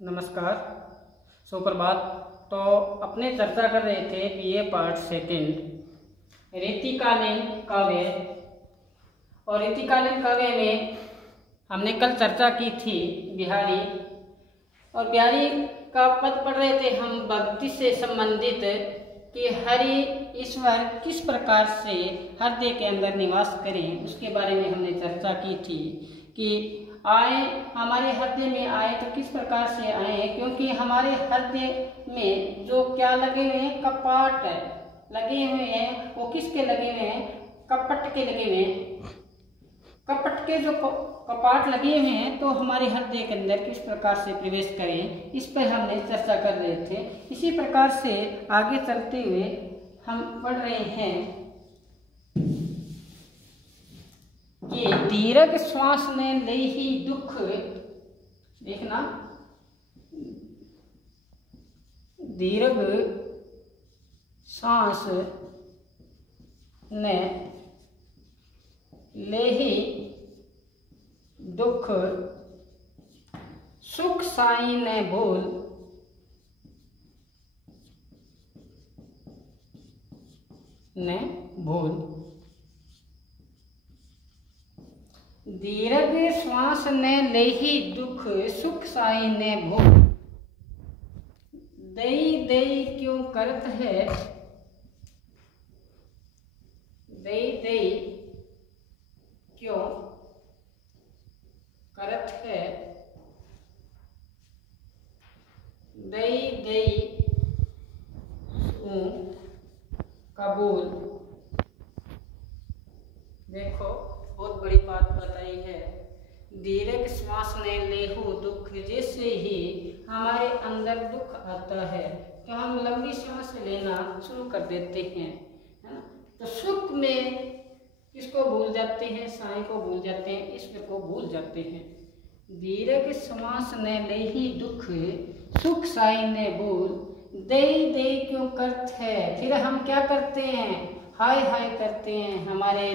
नमस्कार, सुप्रभात। तो अपने चर्चा कर रहे थे बीए पार्ट सेकंड रीतिकालीन काव्य। और रीतिकालीन काव्य में हमने कल चर्चा की थी बिहारी। और बिहारी का पद पढ़ रहे थे हम भक्ति से संबंधित कि हरि ईश्वर किस प्रकार से हृदय के अंदर निवास करें, उसके बारे में हमने चर्चा की थी कि आए हमारे हृदय में आए तो किस प्रकार से आए, क्योंकि हमारे हृदय में जो क्या लगे हुए हैं, कपाट लगे हुए हैं। वो किसके लगे हुए हैं? कपट के लगे हुए हैं। कपट के जो कपाट लगे हुए हैं तो हमारे हृदय के अंदर किस प्रकार से प्रवेश करें, इस पर हमने चर्चा कर रहे थे। इसी प्रकार से आगे चलते हुए हम पढ़ रहे हैं कि दीर्घ श्वास ने ले ही दुख, देखना, दीर्घ श्वास ने ले ही दुख, सुख साई ने भूल, ने भूल। दीर्घ श्वास ने ले ही दुख, सुख साई ने भूल। दई दई क्यों करत है, दई दई क्यों करत है, दई दई कबूल। देखो, बहुत बड़ी बात बताई है। दीर्घ श्वास ने लेहु दुख, जैसे ही हमारे अंदर दुख आता है तो हम लंबी सांस लेना शुरू कर देते हैं, है ना। तो सुख में किसको भूल जाते हैं? साई को भूल जाते हैं, ईश्वर को भूल जाते हैं। दीर्घ श्वास ने लेहि दुख, सुख साई ने भूल। दई दई क्यों करत है, फिर हम क्या करते हैं? हाय हाय करते हैं, हमारे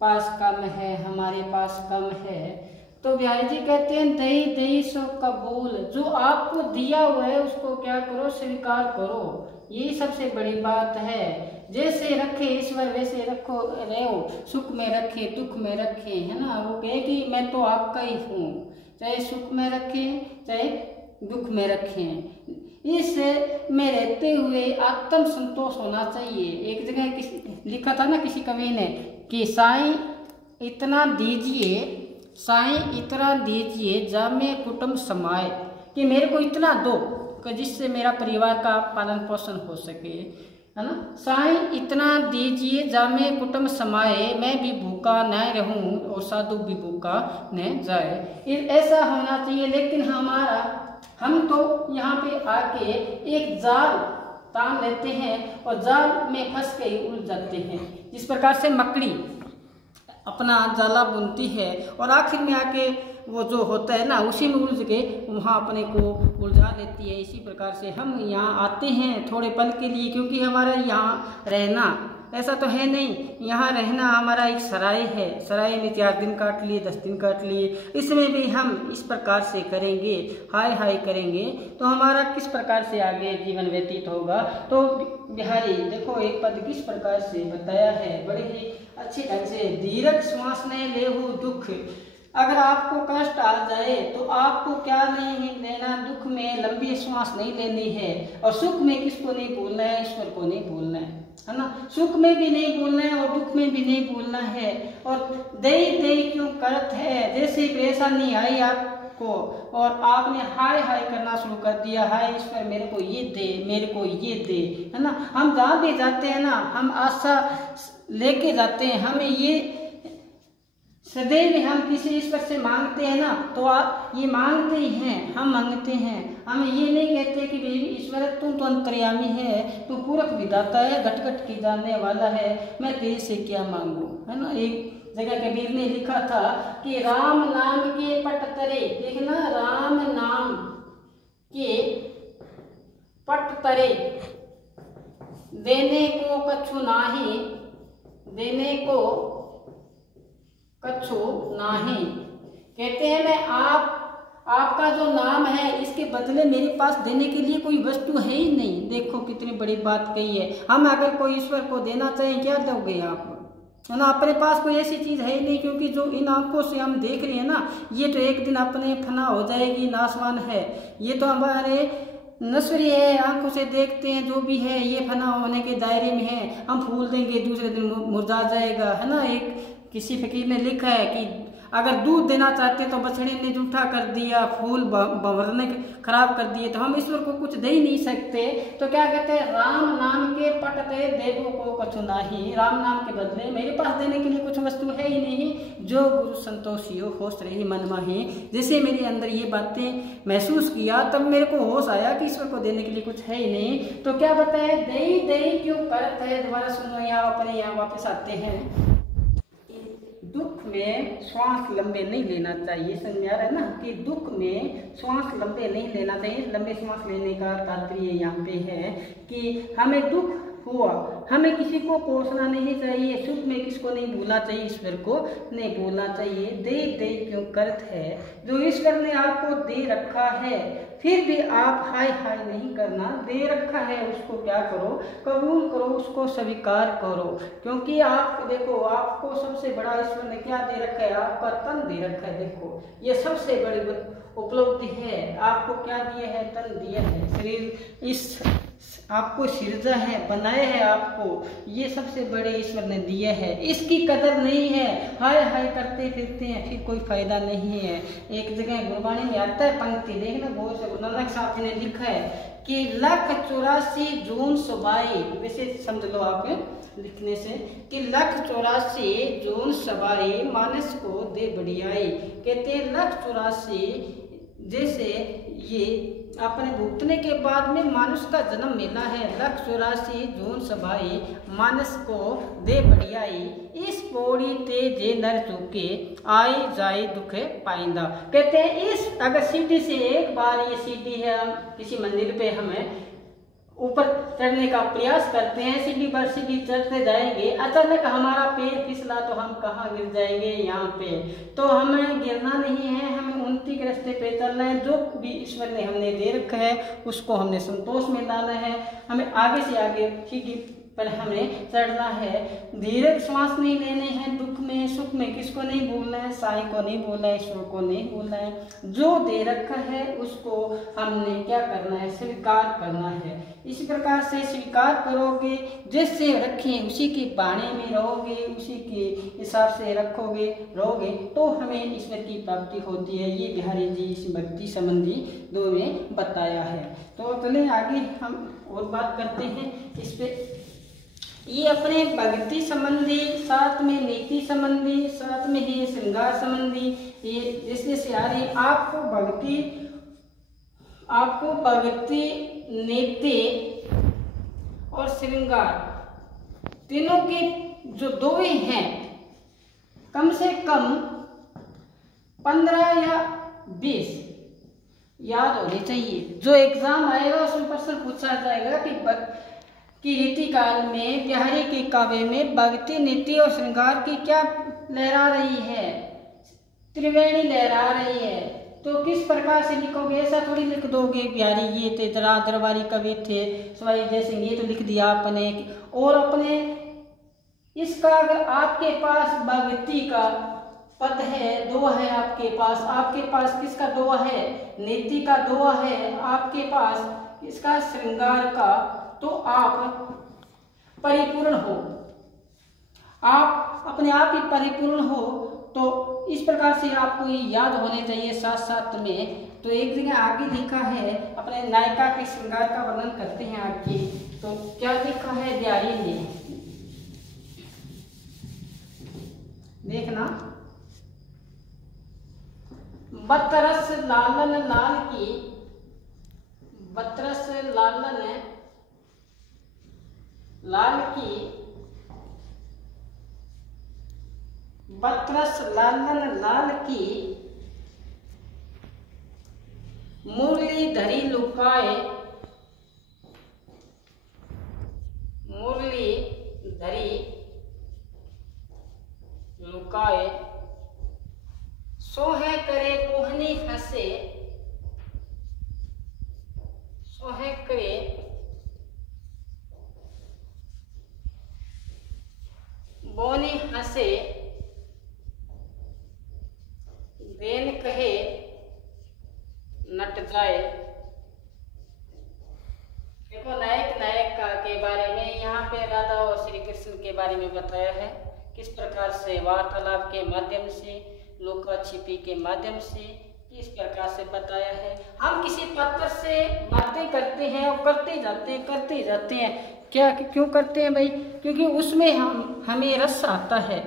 पास कम है, हमारे पास कम है। तो बिहारी जी कहते हैं दई दई सो कबूल, जो आपको दिया हुआ है उसको क्या करो? स्वीकार करो। यही सबसे बड़ी बात है। जैसे रखे ईश्वर वैसे रखो, रहो। सुख में रखे, दुख में रखे, है ना। वो कहे कि मैं तो आपका ही हूँ, चाहे सुख में रखे चाहे दुख में रखें। इस में रहते हुए आत्म संतोष होना चाहिए। एक जगह लिखा था ना किसी कवि ने कि साईं इतना दीजिए, साईं इतना दीजिए जामे कुटुंब समाए, कि मेरे को इतना दो कि जिससे मेरा परिवार का पालन पोषण हो सके, है ना। साईं इतना दीजिए जामे कुटुंब समाए, मैं भी भूखा न रहूं और साधु भी भूखा न जाए। ऐसा होना चाहिए। लेकिन हम तो यहाँ पे आके एक जाल तान लेते हैं और जाल में फंस के उलझ जाते हैं। जिस प्रकार से मकड़ी अपना जाला बुनती है और आखिर में आके वो जो होता है ना, उसी में उलझ के वहाँ अपने को उलझा लेती है। इसी प्रकार से हम यहाँ आते हैं थोड़े पल के लिए, क्योंकि हमारा यहाँ रहना ऐसा तो है नहीं। यहाँ रहना हमारा एक सराय है। सराय में 4 दिन काट लिए, 10 दिन काट लिए, इसमें भी हम इस प्रकार से करेंगे, हाय हाय करेंगे, तो हमारा किस प्रकार से आगे जीवन व्यतीत होगा। तो बिहारी देखो एक पद किस प्रकार से बताया है, बड़े ही अच्छे ढंग से। दीर्घ श्वास ने लेहु दुख, अगर आपको कष्ट आ जाए तो आपको क्या नहीं लेना? दुख में लंबी श्वास नहीं लेनी है। और सुख में किसको नहीं भूलना है? ईश्वर को नहीं भूलना है ना। सुख में भी नहीं भूलना है और दुख में भी नहीं भूलना है। और दई दई क्यों करत है, जैसे परेशानी आई आपको और आपने हाय हाय करना शुरू कर दिया, हाय ईश्वर मेरे को ये दे, मेरे को ये दे, है ना। हम जहाँ भी जाते हैं ना, हम आशा लेके जाते हैं। हमें ये सदैव हम किसी ईश्वर से मांगते हैं ना, तो आप ये मांगते ही हैं, हम मांगते हैं। हम ये नहीं कहते कि ईश्वर तुम तो अंतर्यामी है, तू पूरक विधाता है, घट घट की जानने वाला है, मैं तेरे से क्या मांगू, है ना। एक जगह कबीर ने लिखा था कि राम नाम के पट तरे, देखना, राम नाम के पट तरे, देने को कछु नाही, देने को कछु नाही। कहते हैं मैं आप आपका जो नाम है इसके बदले मेरे पास देने के लिए कोई वस्तु है ही नहीं। देखो कितनी बड़ी बात कही है। हम अगर कोई ईश्वर को देना चाहें, क्या दोगे आप, है ना। अपने पास कोई ऐसी चीज है ही नहीं, क्योंकि जो इन आंखों से हम देख रहे हैं ना, ये तो एक दिन अपने फना हो जाएगी, नाशवान है। ये तो हमारे नश्वरी है, आंखों से देखते हैं जो भी है ये फना होने के दायरे में है। हम फूल देंगे, दूसरे दिन मुरझा जाएगा, है ना। एक किसी फकीर ने लिखा है कि अगर दूध देना चाहते तो बछड़े ने जूठा कर दिया, फूल भंवरने खराब कर दिए, तो हम ईश्वर को कुछ दे ही नहीं सकते। तो क्या कहते हैं, राम नाम के पटते देवों को कछु नाही। राम नाम के बदले मेरे पास देने के लिए कुछ वस्तु है ही नहीं। जो गुरु संतोषियो होश रही मन माही। जैसे मेरे अंदर ये बातें महसूस किया, तब मेरे को होश आया कि ईश्वर को देने के लिए कुछ है ही नहीं। तो क्या बताए, दई दई क्यों करत है। दोबारा सुनो, यहाँ अपने यहाँ वापस आते हैं। दुख में श्वास लंबे नहीं लेना चाहिए। समझ आ रहा है ना कि दुख में श्वास लंबे नहीं लेना चाहिए। लंबे श्वास लेने का तात्पर्य यहाँ पे है कि हमें दुख हुआ, हमें किसी को कोसना नहीं चाहिए। सुख में किसको नहीं भूलना चाहिए, ईश्वर को नहीं भूलना चाहिए। दे दे क्यों करत है। जो ईश्वर ने आपको दे रखा है, फिर भी आप हाय हाय नहीं करना। दे रखा है उसको क्या करो, कबूल करो, उसको स्वीकार करो। क्योंकि आप देखो, आपको सबसे बड़ा ईश्वर ने क्या दे रखा है, आपका तन दे रखा है। देखो ये सबसे बड़ी उपलब्धि है। आपको क्या दिया है, तन दिया है, शरीर इस आपको सिरजा है, बनाए है आपको, ये सबसे बड़े ईश्वर ने दिए है। इसकी कदर नहीं है, हाय हाय करते फिरते हैं, फिर कोई फायदा नहीं है। एक जगह गुरबाणी में आता है पंक्ति, देखना बहुत से, गुरु नानक साहब जी ने लिखा है कि 184 जून सुबाई, वैसे समझ लो आप लिखने से कि 184 जून सवारी मानस को दे बढ़ियाई। कहते हैं 184 जैसे ये अपने भुगतने के बाद में मानुष का जन्म मिला है। 184 जून सभाई मानस को दे बढ़ियाई। इस पौड़ी ते जे नर चुके आई जाए दुख पाइंदा। कहते हैं इस अगर सीढ़ी से एक बार, ये सीढ़ी है, हम किसी मंदिर पे हमें ऊपर चढ़ने का प्रयास करते हैं, सीढ़ी पर सीढ़ी चढ़ते जाएंगे, अचानक हमारा पैर फिसला तो हम कहाँ गिर जाएंगे। यहाँ पे तो हमें गिरना नहीं है, हमें उन्नति के रास्ते पे चलना है। जो भी ईश्वर ने हमने दे रखा है उसको हमने संतोष में लाना है। हमें आगे से आगे सीढ़ी पर हमें चढ़ना है। धीरे श्वास नहीं लेने हैं। दुख में सुख में किसको नहीं भूलना है, साईं को नहीं भूलना है, ईश्वर को नहीं भूलना है। जो दे रखा है उसको हमने क्या करना है, स्वीकार करना है। इसी प्रकार से स्वीकार करोगे, जैसे रखें उसी के बाणे में रहोगे, उसी के हिसाब से रहोगे तो हमें ईश्वर की प्राप्ति होती है। ये बिहारी जी इस भक्ति संबंधी दो में बताया है। तो चलिए आगे हम और बात करते हैं इस पे। ये अपने भक्ति संबंधी, साथ में नीति संबंधी, साथ में ही श्रृंगार संबंधी, ये जैसे से आ रही। आपको भक्ति, नीति और श्रृंगार तीनों के जो दोहे हैं, कम से कम 15 या 20 याद होने चाहिए। जो एग्जाम आएगा उसमें प्रश्न पूछा जाएगा कि रीति काल में बिहारी के काव्य में भक्ति, नीति और श्रृंगार की क्या लहरा रही है, त्रिवेणी लहरा रही है। तो किस प्रकार से लिखोगे, ऐसा थोड़ी लिख दोगे बिहारी ये थे दरबारी कवि थे सवाई जय सिंह, ये तो लिख दिया आपने। और अपने इसका अगर आपके पास भक्ति का पद है, दोहा है आपके पास किसका दोहा है, नीति का दोहा है आपके पास, इसका श्रृंगार का, तो आप परिपूर्ण हो, आप अपने आप ही परिपूर्ण हो। तो इस प्रकार से आपको ये याद होने चाहिए साथ साथ में। तो एक जगह आगे लिखा है, अपने नायिका के श्रृंगार का वर्णन करते हैं आगे। तो क्या लिखा है बिहारी ने, देखना। बतरस लालन लाल की, बतरस लालन लाल की, बतरस लालन लाल की मुरली धरी लुकाए, मुरली धरी लुकाए सोहे करे पोहनी हंसे, सोहे करे बोनी हंसे, देन कहे नट जाए। देखो नायक के बारे में यहाँ पे राधा और श्री कृष्ण के बारे में बताया है, किस प्रकार से वार्तालाप के माध्यम से, लुका छिपी के माध्यम से, किस प्रकार से बताया है। हम किसी पात्र से बातें करते हैं और करते जाते हैं। क्या क्यों करते हैं भाई? क्योंकि उसमें हमें रस आता है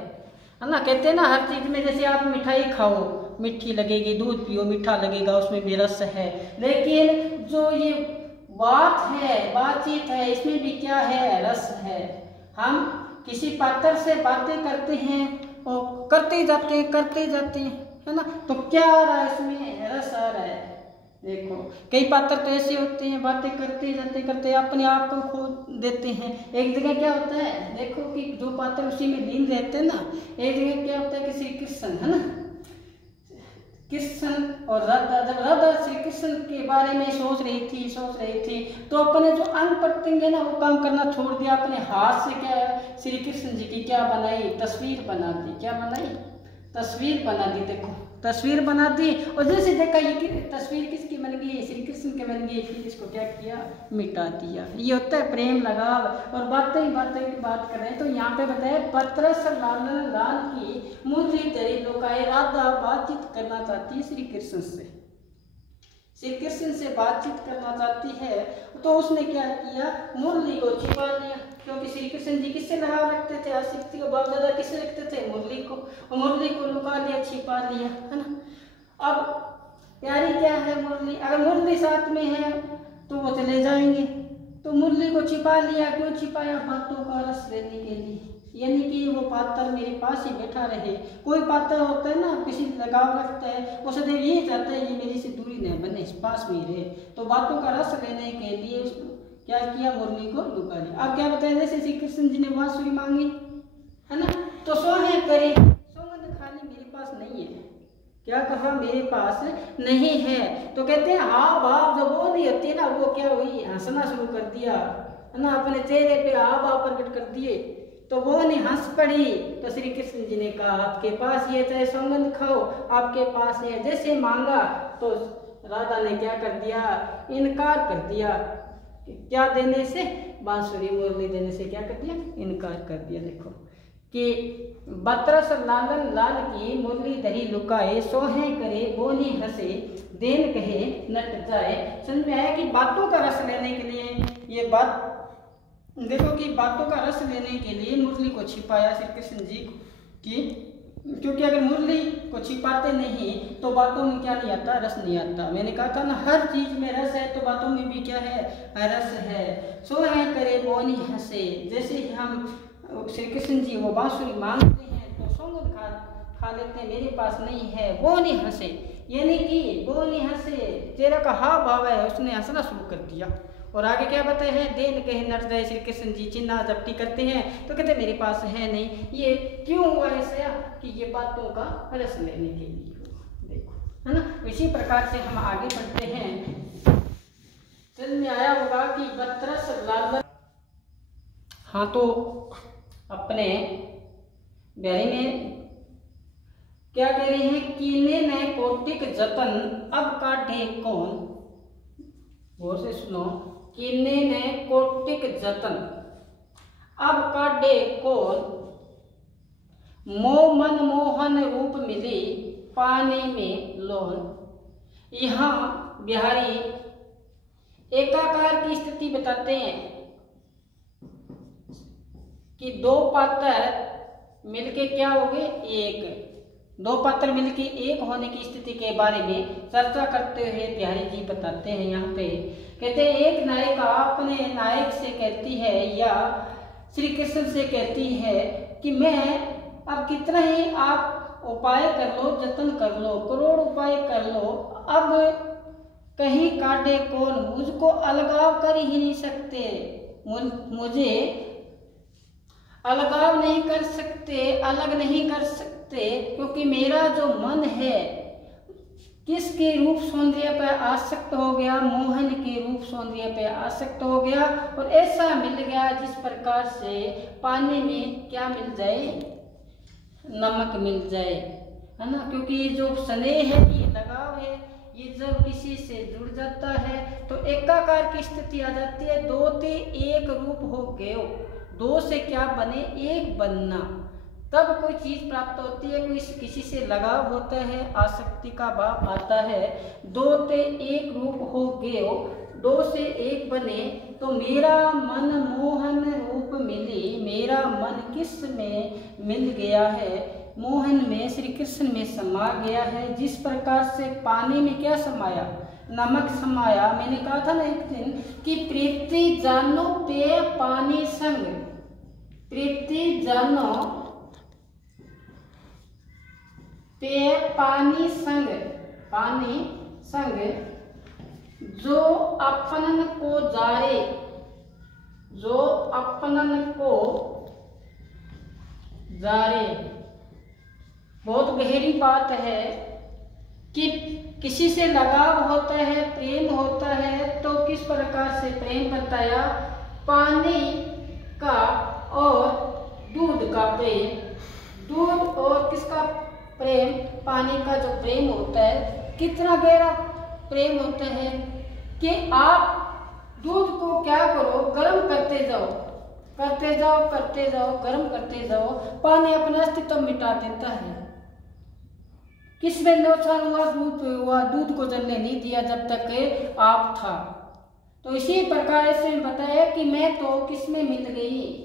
ना। कहते हैं ना हर चीज में, जैसे आप मिठाई खाओ मीठी लगेगी, दूध पियो मीठा लगेगा, उसमें भी रस है। लेकिन जो ये बात है, बातचीत है, इसमें भी क्या है? रस है। हम किसी पात्र से बातें करते हैं और करते जाते हैं, है ना। तो क्या आ रहा है इसमें? रस आ रहा है। देखो कई पात्र तो ऐसे होते हैं, बातें करते अपने आप को खो देते हैं। एक जगह क्या होता है, देखो कि जो पात्र उसी में लीन रहते हैं ना, एक जगह क्या होता है कि श्री कृष्ण, है ना, कृष्ण और राधा, जब राधा श्री कृष्ण के बारे में सोच रही थी तो अपने जो अंग प्रत्यंग है ना वो काम करना छोड़ दिया। अपने हाथ से क्या श्री कृष्ण जी की क्या बनाई? तस्वीर बना दी। क्या बनाई? तस्वीर बना दी। देखो तस्वीर बना दी, और जैसे देखा ये तस्वीर किसकी बन गई? श्री कृष्ण की बन गई। फिर इसको क्या किया? मिटा दिया। ये होता है प्रेम लगाव। और बातें की बात कर रहे हैं तो यहाँ पे बताया पत्रस लालन लाल की मुरली धरी लोकाए। राधा बातचीत करना चाहती है श्री कृष्ण से, श्री कृष्ण से बातचीत करना चाहती है। तो उसने क्या किया? मुरली को छिपा लिया, क्योंकि श्री कृष्ण जी किससे लगाव रखते थे? आसक्ति को बाप दादा किससे रखते थे? मुरली को। और मुरली को लुका लिया, छिपा लिया, है ना। अब प्यारी क्या है मुरली? अगर मुरली साथ में है तो वो चले जाएंगे, तो मुरली को छिपा लिया। क्यों छिपाया? बातों का रस लेने के लिए, यानी कि वो पात्र मेरे पास ही बैठा रहे। कोई पात्र होता है ना, किसी लगाव रखता है, वो सदैव यही चाहता है ये मेरी से दूरी न बने, इस पास में रहे। तो बातों का रस लेने के लिए क्या किया? मुरली को लुका लिया। अब क्या बताया? जैसे श्री कृष्ण जी ने बांसुरी मांगी, है ना, तो सोहे करे सोगंद खाली मेरे पास नहीं है। क्या कहा? मेरे पास नहीं है। तो कहते हैं हाँ भाव जब वो नहीं होती ना, वो क्या हुई? हंसना शुरू कर दिया, है ना, अपने चेहरे पे हाँ भाव प्रकट कर दिए। तो वो नहीं हंस पड़ी। तो श्री कृष्ण जी ने कहा आपके पास ये चाहे सौगंध खाओ, आपके पास है। जैसे मांगा तो राधा ने क्या कर दिया? इनकार कर दिया। क्या देने से? बांसुरी मुरली देने से क्या कर दिया? इनकार कर दिया। देखो कि बत्रस लालन लाल की मुरली धरी लुकाए, सोहे करे बोनी हंसे, देन कहे नट जाए। समझ में आया कि बातों का रस लेने के लिए ये बात, देखो कि बातों का रस लेने के लिए मुरली को छिपाया श्री कृष्ण जी की। क्योंकि अगर मुरली को छिपाते नहीं तो बातों में क्या नहीं आता? रस नहीं आता। मैंने कहा था ना हर चीज में रस है, तो बातों में भी क्या है? रस है। सोहे करे बोनी हंसे, जैसे हम श्री कृष्ण जी वो बांसुरी मांगते हैं तो सौगंध खा लेते हैं, मेरे पास नहीं है। बोनी हंसे, यानी कि बोनी हंसे, चेहरा का हाव भाव है, उसने हंसना शुरू कर दिया। और आगे क्या बताया है? देन कहे नट जाए। श्री कृष्ण जी चिन्ह जब्ती करते हैं तो कहते मेरे पास है नहीं। ये क्यों हुआ ऐसा? कि ये बातों का रस लेने के लिए हुआ। देखो, है ना। इसी प्रकार से हम आगे बढ़ते हैं। समझ में आया होगा कि बत्रस लाल। हाँ, तो अपने ब्यारी में क्या कह रही है? कीने ने कोटिक जतन अब काटे कौन। गौर से सुनो। कीने ने कोटिक जतन अब काटे कौन, मो मन मोहन रूप मिली पानी में लोन। यहाँ बिहारी एकाकार की स्थिति बताते हैं कि दो पात्र मिलके क्या हो गए? एक। दो पात्र मिलके एक होने की स्थिति के बारे में चर्चा करते हुए बिहारी जी बताते हैं। यहाँ पे कहते हैं एक नायिका अपने नायक से कहती है या श्री कृष्ण से कहती है कि मैं अब कितना ही आप उपाय कर लो, जतन कर लो, करोड़ उपाय कर लो, अब कहीं काटे कौन, मुझको अलगाव कर ही नहीं सकते, मुझे अलगाव नहीं कर सकते, अलग नहीं कर सकते, सकते, क्योंकि मेरा जो मन है किसके रूप सौंदर्य पर आसक्त हो गया, मोहन के रूप सौंदर्य पर आसक्त हो गया, और ऐसा मिल गया जिस प्रकार से पानी में क्या मिल जाए, नमक मिल जाए, है ना। क्योंकि ये जो स्नेह है, ये लगाव है, ये जब किसी से जुड़ जाता है तो एकाकार की स्थिति आ जाती है। दो ते एक रूप हो गए, दो से क्या बने, एक बनना, तब कोई चीज प्राप्त होती है, कोई किसी से लगाव होता है, आसक्ति का भाव आता है। दो ते एक रूप हो गए, दो से एक बने, तो मेरा मन मोहन रूप मिली, मेरा मन किस में मिल गया है, मोहन में, श्री कृष्ण में समा गया है। जिस प्रकार से पानी में क्या समाया, नमक समाया। मैंने कहा था ना एक दिन कि प्रीति जानो पे पानी संग, प्रीति जानो पे पानी संग, पानी संग, जो अपनन को जारे, जो अपनन को जारे। बहुत गहरी बात है कि किसी से लगाव होता है, प्रेम होता है, तो किस प्रकार से प्रेम बताया, पानी का और दूध का प्रेम, दूध और किसका प्रेम, पानी का जो प्रेम होता है, कितना गहरा प्रेम होता है कि आप दूध को क्या करो, गर्म करते जाओ, करते जाओ, करते जाओ, गर्म करते जाओ, पानी अपना अस्तित्व मिटा देता है। किसमें नुकसान हुआ, दूध को जलने नहीं दिया जब तक आप था। तो इसी प्रकार से बताया कि मैं तो किसमें मिल गई,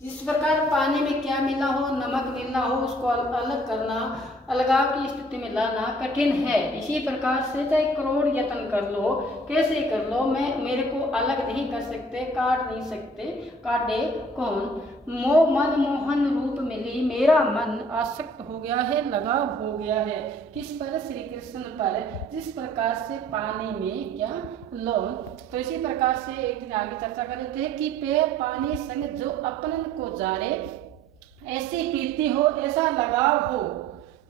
जिस प्रकार पानी में क्या मिला हो, नमक मिला हो, उसको अलग करना, अलगाव की स्थिति में लाना कठिन है। इसी प्रकार से चाहे करोड़ यत्न कर लो, कैसे कर लो, मेरे को अलग नहीं कर सकते, काट नहीं सकते, काटे कौन। मन मोहन रूप मिली, मेरा मन आसक्त हो गया है, लगाव हो गया है, किस पर, श्री कृष्ण पर, जिस प्रकार से पानी में क्या लो। तो इसी प्रकार से एक दिन आगे चर्चा कर रहे थे कि पे पानी संग जो अपनन को जारे, ऐसी प्रीति हो, ऐसा लगाव हो।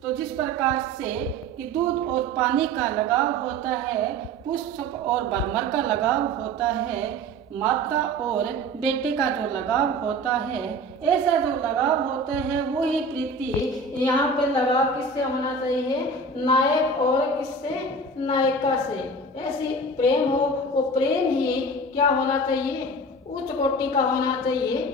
तो जिस प्रकार से कि दूध और पानी का लगाव होता है, पुष्प और भ्रमर का लगाव होता है, माता और बेटे का जो लगाव होता है, ऐसा जो लगाव होता है वही प्रीति यहाँ पे लगाव किससे होना चाहिए, नायक और किससे, नायिका से। ऐसी प्रेम हो, वो प्रेम ही क्या होना चाहिए, उच्च कोटि का होना चाहिए।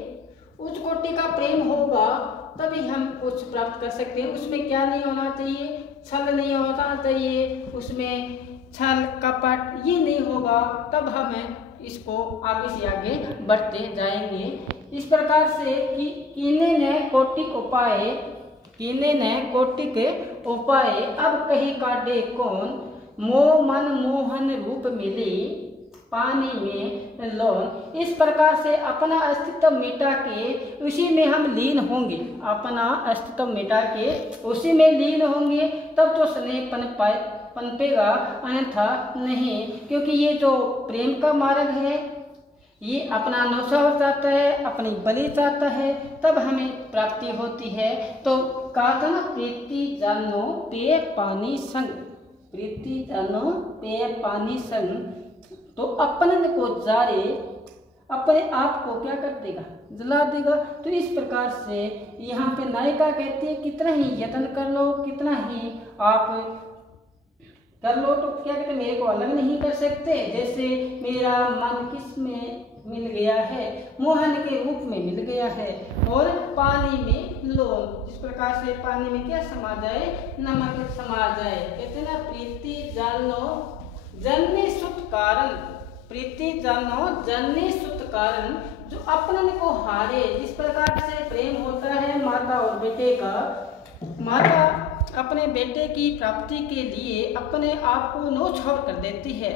उच्च कोटि का प्रेम होगा तभी हम कुछ प्राप्त कर सकते हैं। उसमें क्या नहीं होना चाहिए, छल नहीं होना चाहिए, उसमें छल कपट ये नहीं होगा, तब हम इसको आगे से आगे बढ़ते जाएंगे। इस प्रकार से कि कीने ने कोटिक उपाय, कीने ने कोटिक उपाय, अब कहीं काटे कौन, मोह मन मोहन रूप मिली, पानी में लोन। इस प्रकार से अपना अस्तित्व मिटा के उसी में हम लीन होंगे, अपना अस्तित्व मिटा के उसी में लीन होंगे, तब तो स्नेह पनपेगा, अन्यथा नहीं। क्योंकि ये जो प्रेम का मार्ग है, ये अपना अनुसार चाहता है, अपनी बलि चाहता है, तब हमें प्राप्ति होती है। तो कहा था ना, प्रीति जानो पे पानी संग, प्रीति जानो पे पानी संग। तो अपनन को जारे, अपने आप को क्या कर देगा, जला देगा। तो इस प्रकार से यहाँ पे नायिका कहती है कितना ही यत्न कर लो, कितना ही आप कर लो, तो क्या कहते, मेरे को अलग नहीं कर सकते। जैसे मेरा मन किस में मिल गया है, मोहन के रूप में मिल गया है, और पानी में लोन, जिस प्रकार से पानी में क्या समा जाए, नमक समा जाए। कहते ना, प्रीति जानो जननी सुत कारण, प्रीति जानो जननी सुत कारण, जो अपनन को हारे। जिस प्रकार से प्रेम होता है माता और बेटे का, माता अपने बेटे की प्राप्ति के लिए अपने आप को न्योछावर कर देती है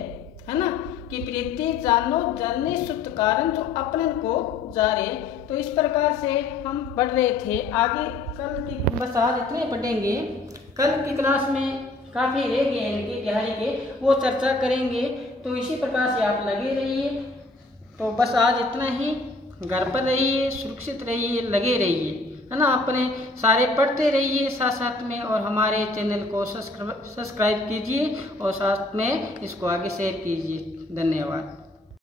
ना, कि प्रीति जानो जननी सुत कारण, जो अपनन को जारे। तो इस प्रकार से हम पढ़ रहे थे। आगे कल की बस आज इतने पढ़ेंगे, कल की क्लास में काफ़ी रह गए इनके गहराई के, वो चर्चा करेंगे। तो इसी प्रकार से आप लगे रहिए। तो बस आज इतना ही, घर पर रहिए, सुरक्षित रहिए, लगे रहिए। है ना। अपने सारे पढ़ते रहिए साथ साथ में, और हमारे चैनल को सब्सक्राइब कीजिए और साथ में इसको आगे शेयर कीजिए। धन्यवाद।